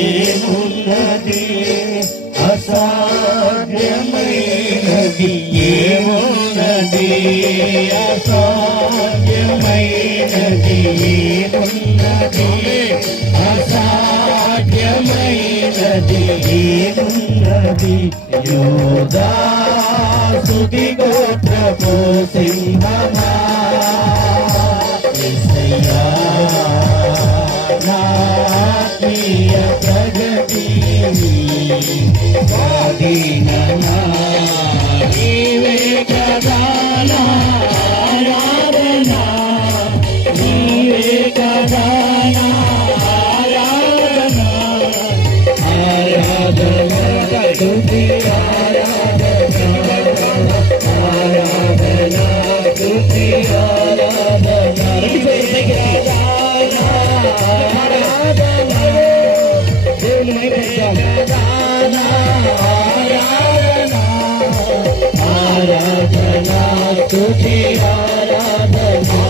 ఏమున్నది అసాధ్యమైనది ఏమున్నది అసాధ్యమైనది ఏమున్నది అసాధ్యమైనది ఏమున్నది యోధా స్తుతి గోత్రపు సింహమా యేసయ్యా ఆత్మీయ ప్రగతి స్వాధీనమా నీవే కదా నా ఆరాధన నీవే కదా నా ఆరాధన ఆరాధన స్తుతి ఆరాధన ఆరాధన స్తుతి ఆరాధన ఆరాధనా స్తుతి ఆరాధనా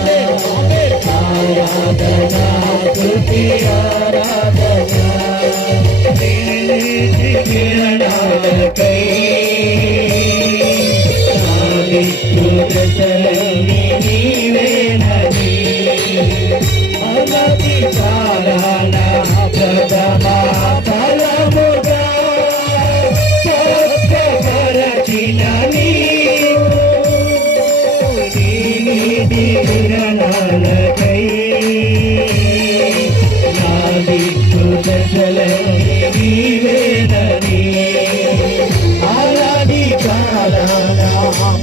ఆరాధనా స్తుతి ఆరాధనా కిరణాలకై సాగిస్తుదశలని నీవేనని అలతి కారణ ప్రథమా ఫలముగా స్వస్థపరచిన కిరణాలకై నాదిక్కుదశలని నీవేనని అలతి కారణ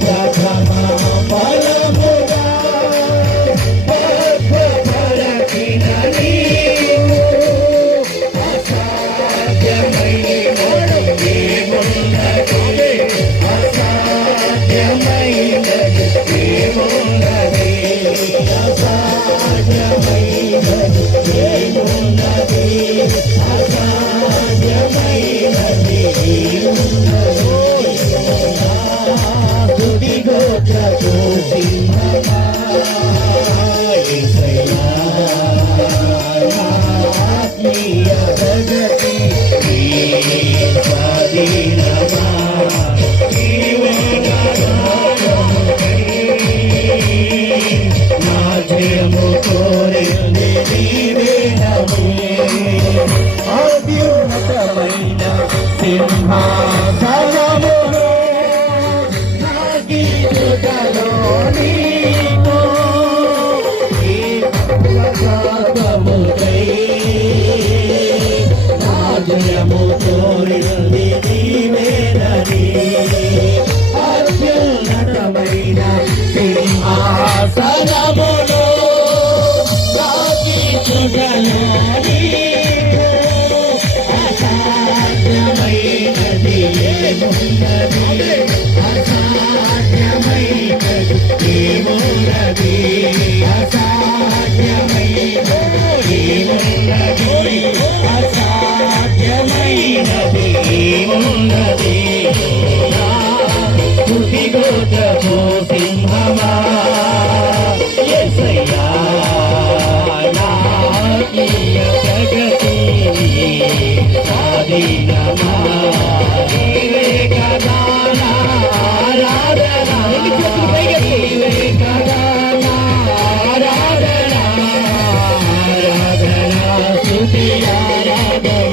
ప్రథమా ఫలముగా స్వస్థపరచిన అత్యున్నతమైన సింహాసనములో నాగీతుడలో నీకు ఈ ప్రసాదముకై నా జయము కోరినది నీవేనని అత్యున్నతమైన సింహాసనములో నాగీతుడలో అసాధ్యమైనది ఏమున్నది అసాధ్యమైనది ఏమున్నది అసాధ్యమైనది ఏమున్నది అసాధ్యమైనది ఏమున్నది స్తుతి గోత్రపు సింహమా యేసయ్యా నా ఆత్మీయ ప్రగతి స్వాధీనమా నీవే కదా నా ఆరాధన నీవే కదా నా ఆరాధన ఆరాధన స్తుతి ఆరాధన